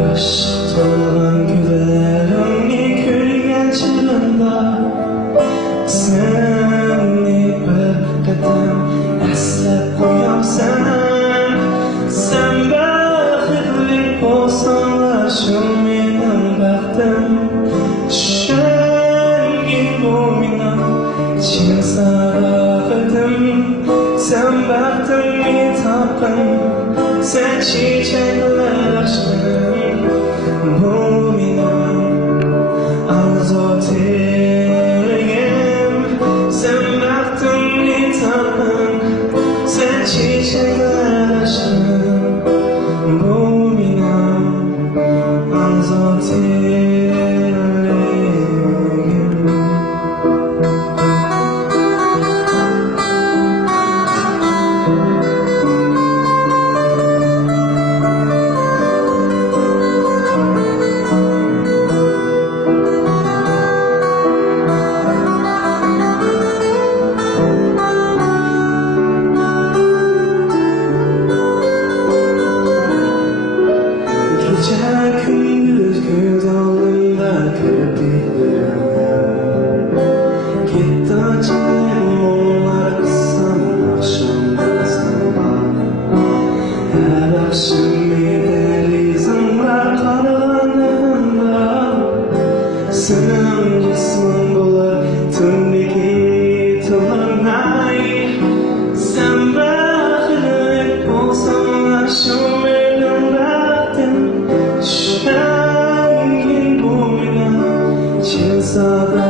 Yaşatılan gülerimni ko'rgan chig'imda seni bir qadam eslab qo'yarsan. Sen baxtli bo'lsang shu mening baxtim. Tushungin bu mening chin sadoqatim. Sen baxtimni topqin, sen chechaklar açtın. Bu benim arzu dileğim. Sen baktımni topqin, sen çiçekler açtın. Bu benim arzu dileğim. Gece gündüz göz aldığında kirpiklerim gitti açayım onlar kısım akşamda sabah. Her akşam bir izimler karalanında senin cismin bular tümleki tılınay. Sen bakılık olsan şu benim vaktim. Şengin bu benim cin sadık